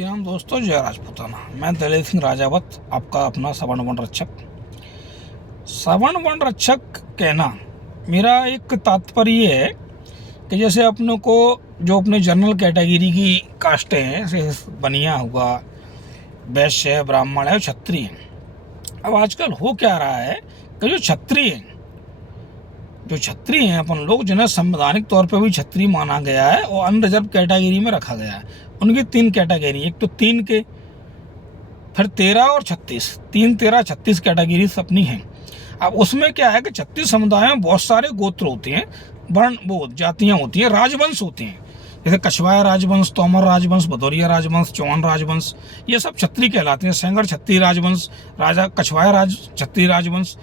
राम दोस्तों, जय राजपूताना। मैं दलेर सिंह राजावत, आपका अपना सवर्ण वन रक्षक। सवर्ण वन रक्षक कहना मेरा एक तात्पर्य है कि जैसे अपनों को जो अपने जनरल कैटेगरी की कास्टें हैं, जैसे बनिया हुआ, वैश्य है, ब्राह्मण है, क्षत्रिय है। अब आजकल हो क्या रहा है कि जो क्षत्रिय हैं अपन लोग, जिन्हें संवैधानिक तौर पर भी क्षत्रिय माना गया है और अनरिजर्व कैटेगरी में रखा गया है। उनकी तीन कैटेगरी, एक तो 3 के, फिर 13 और 36, 3, 13, 36 कैटेगरीज अपनी हैं। अब उसमें क्या है कि 36 समुदायों में बहुत सारे गोत्र होते हैं, वर्ण वो जातियाँ होती हैं, राजवंश होते हैं। जैसे कछवाया राजवंश, तोमर राजवंश, भदौरिया राजवंश, चौहान राजवंश, ये सब क्षत्रिय कहलाते हैं। सेंगर क्षत्रिय राजवंश, राजा कछवाया क्षत्रिय राजवंश।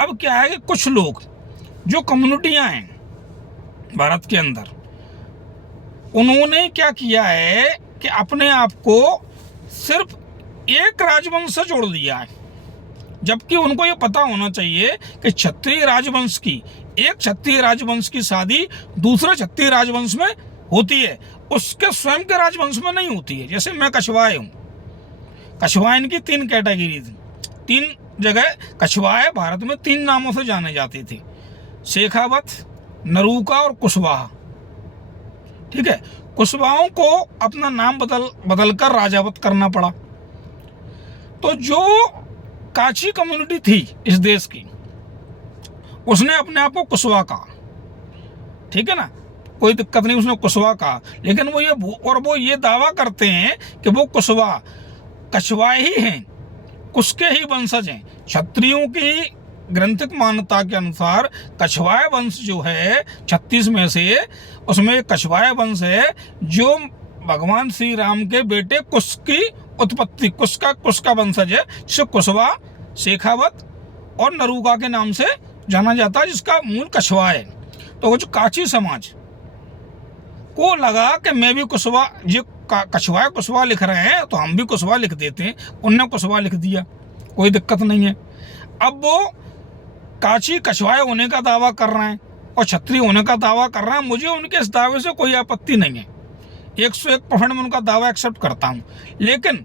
अब क्या है कि कुछ लोग जो कम्युनिटियाँ हैं भारत के अंदर, उन्होंने क्या किया है कि अपने आप को सिर्फ एक राजवंश से जोड़ दिया है, जबकि उनको ये पता होना चाहिए कि क्षत्रिय राजवंश की, एक क्षत्रिय राजवंश की शादी दूसरे क्षत्रिय राजवंश में होती है, उसके स्वयं के राजवंश में नहीं होती है। जैसे मैं कछवाय हूँ, कछवायन की 3 कैटेगरी थी, 3 जगह कछवाय भारत में 3 नामों से जाने जाते थे, शेखावत, नरूका और कुशवाहा। ठीक है, कुशवाहों को अपना नाम बदलकर राजावत करना पड़ा। तो जो काची कम्युनिटी थी इस देश की, उसने अपने आप को कुशवा कहा। ठीक है ना, कोई दिक्कत नहीं, उसने कुशवा कहा। लेकिन वो ये दावा करते हैं कि वो कछवाए ही हैं, कुश के ही वंशज हैं। क्षत्रियों की ग्रंथिक मान्यता के अनुसार कछवाए वंश जो है 36 में से, उसमें कछवाए वंश है जो भगवान श्री राम के बेटे कुश की उत्पत्ति, कुश का वंशज है, जिसे कुशवा, शेखावत और नरूका के नाम से जाना जाता है, जिसका मूल कछवा है। तो वो जो काची समाज को लगा कि मैं भी कुशवा, ये कुशवा लिख रहे हैं तो हम भी कुशवा लिख देते हैं, उनने कुशवा लिख दिया, कोई दिक्कत नहीं है। अब वो काची कछवाए होने का दावा कर रहे हैं और क्षत्रिय होने का दावा कर रहे हैं। मुझे उनके इस दावे से कोई आपत्ति नहीं है, 101% में उनका दावा एक्सेप्ट करता हूँ। लेकिन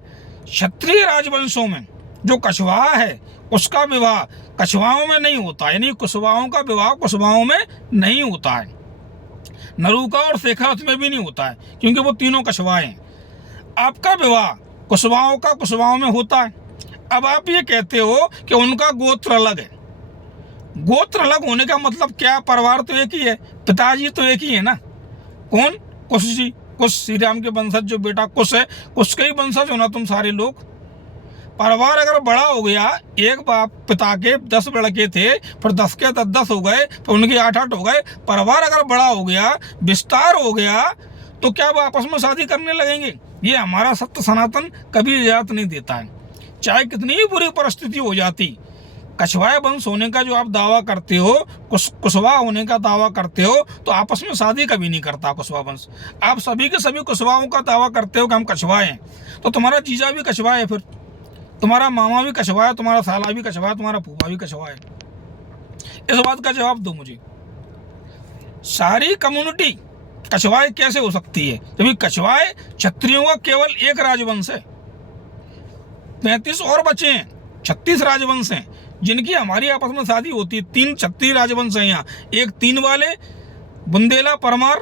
क्षत्रिय राजवंशों में जो कछवाहा है, उसका विवाह कछवाओं में नहीं होता, यानी कुशवाहों का विवाह कुशवाहों में नहीं होता है, नरूका और शेखावत में भी नहीं होता है, क्योंकि वो तीनों कछवाए हैं। आपका विवाह कुशवाहों का कुशवाहों में होता है। अब आप ये कहते हो कि उनका गोत्र अलग है। गोत्र अलग होने का मतलब क्या? परिवार तो एक ही है, पिताजी तो एक ही है ना। कौन? कुश जी, कुश श्री राम के वंशज जो बेटा कुश है, कुश के ही वंशज हो ना तुम सारे लोग। परिवार अगर बड़ा हो गया, एक बाप पिता के 10 लड़के थे, फिर 10 के 10 हो गए, फिर उनके 8 हो गए। परिवार अगर बड़ा हो गया, विस्तार हो गया, तो क्या वो आपस में शादी करने लगेंगे? ये हमारा सत्य सनातन कभी इजाजत नहीं देता है। चाहे कितनी ही बुरी परिस्थिति हो जाती, कछवाए वंश होने का जो आप दावा करते हो, कुशवा होने का दावा करते हो, तो आपस में शादी कभी नहीं करता कुशवा वंश। आप सभी के सभी कुशवाओं का दावा करते हो कि हम कछवाए हैं, तो तुम्हारा जीजा भी कछवा है, फिर तुम्हारा मामा भी कछवा है, तुम्हारा साला भी कछवा है, तुम्हारा फूफा भी कछवा है। इस बात का जवाब दो मुझे। सारी कम्युनिटी कछवाए कैसे हो सकती है, जबकि कछवाए क्षत्रियों का केवल एक राजवंश है। 35 और बचे हैं, 36 राजवंश हैं जिनकी हमारी आपस में शादी होती है। 3 क्षत्रिय राजवंश हैं यहाँ, एक 3 वाले, बुंदेला, परमार,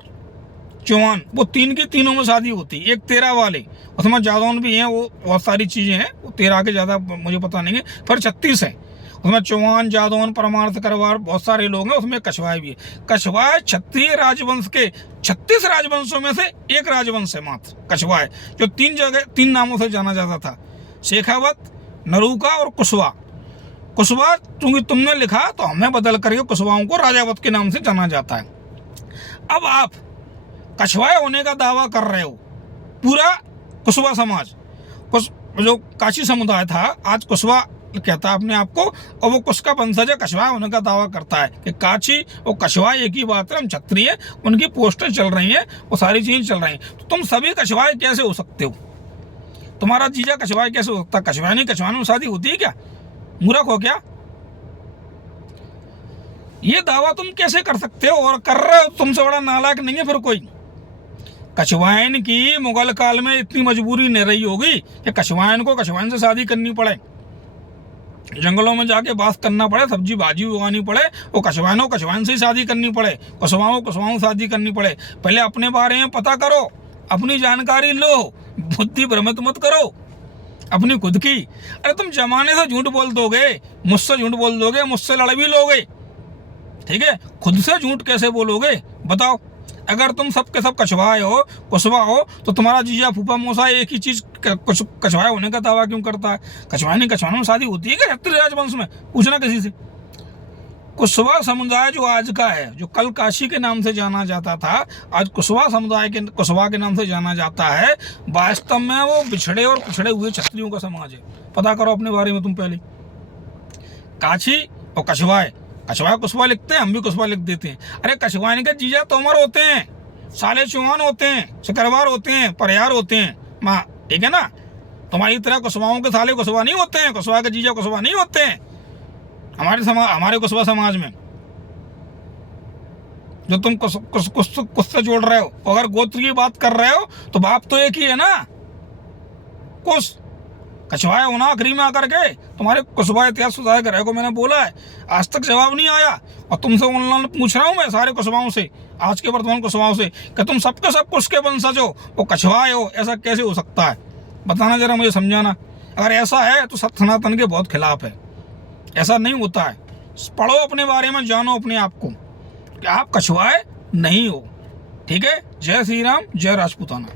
चौहान, वो 3 की तीनों में शादी होती है। एक 13 वाले, उसमें जादौन भी हैं, वो बहुत सारी चीज़ें हैं, वो 13 के ज़्यादा मुझे पता नहीं है। फिर 36 है, उसमें चौहान, जादौन, परमार, करवार, बहुत सारे लोग हैं, उसमें कछवाए भी है। कछवाए क्षत्रिय राजवंश के 36 राजवंशों में से एक राजवंश है मात्र कछवाए, जो 3 नामों से जाना जाता था, शेखावत, नरूका और कुशवा। कुशवा चूंकि तुमने लिखा तो हमें बदल करके कुशवाओं को राजावत के नाम से जाना जाता है। अब आप कछवाए होने का दावा कर रहे हो, पूरा कुशवा समाज, जो काशी समुदाय था, आज कुशवा कहता है अपने आप को, और वो कुश का वंशज है, कछवाए होने का दावा करता है कि काशी और कछवाए एक ही बात है, हम क्षत्रिय, उनकी पोस्टर चल रही हैं, वो सारी चीजें चल रही हैं। तो तुम सभी कछवाए कैसे हो सकते हो? तुम्हारा जीजा कछवाए कैसे हो सकता? कछवाए नहीं, कछवाए में शादी होती है क्या? मूर्ख हो क्या? ये दावा तुम कैसे कर सकते हो? और कर रहे हो, तुमसे बड़ा नालायक नहीं है फिर कोई। कछवाइन की मुगल काल में इतनी मजबूरी नहीं रही होगी कि कछवाइन को कछवाइन से शादी करनी पड़े, जंगलों में जाके बात करना पड़े, सब्जी भाजी उगानी पड़े, वो कछवाइनों कछवाइन से ही शादी करनी पड़े, कसवाओं कसवाओं शादी करनी पड़े। पहले अपने बारे में पता करो, अपनी जानकारी लो, बुद्धि भ्रमित मत करो अपनी खुद की। अरे तुम जमाने से झूठ बोल दोगे, मुझसे झूठ बोल दोगे, मुझसे लड़ भी लोगे, ठीक है, खुद से झूठ कैसे बोलोगे बताओ? अगर तुम सब के सब कछवाए हो, कुशवा हो, तो तुम्हारा जीजा फूफा मौसा एक ही चीज कछवाए होने का दावा क्यों करता है? कछवानी कछवानों में शादी होती है क्या क्षत्रिय राजवंश में? पूछना किसी से। कुशवा समुदाय जो आज का है, जो कल काशी के नाम से जाना जाता था, आज कुशवा समुदाय के कुशवा के नाम से जाना जाता है, वास्तव में वो बिछड़े और पिछड़े हुए क्षत्रियों का समाज है। पता करो अपने बारे में तुम पहले। काशी और कछवाए, कछवाए कुशवा लिखते हैं, हम भी कुशवा लिख देते हैं। अरे कछवानी के जीजा तोमर होते हैं, साले चौहान होते हैं, सिकरवार होते हैं, परियार होते हैं, माँ, ठीक है ना? तुम्हारी तरह कुशवाओं के साले कुशवा नहीं होते हैं, कुशवा के जीजा कुशवा नहीं होते हैं हमारे कुशवा समाज में। जो तुम कुछ से जोड़ रहे हो, अगर गोत्र की बात कर रहे हो तो बाप तो एक ही है ना, कुश। कछवाए होना आखिरी में आकर के तुम्हारे कुशवा इतिहास सुधार कर रहे हो, मैंने बोला है, आज तक जवाब नहीं आया। और तुमसे ऑनलाइन पूछ रहा हूं मैं सारे कुशवाओं से, आज के वर्तमान कुशवाओं से, कि तुम सबके सब कुश के वंशज हो, वो कछवाए हो, ऐसा कैसे हो सकता है? बताना जरा, मुझे समझाना। अगर ऐसा है तो सनातन के बहुत खिलाफ है, ऐसा नहीं होता है। पढ़ो अपने बारे में, जानो अपने आप को कि आप कछवाए नहीं हो, ठीक है? जय श्री राम, जय राजपूताना।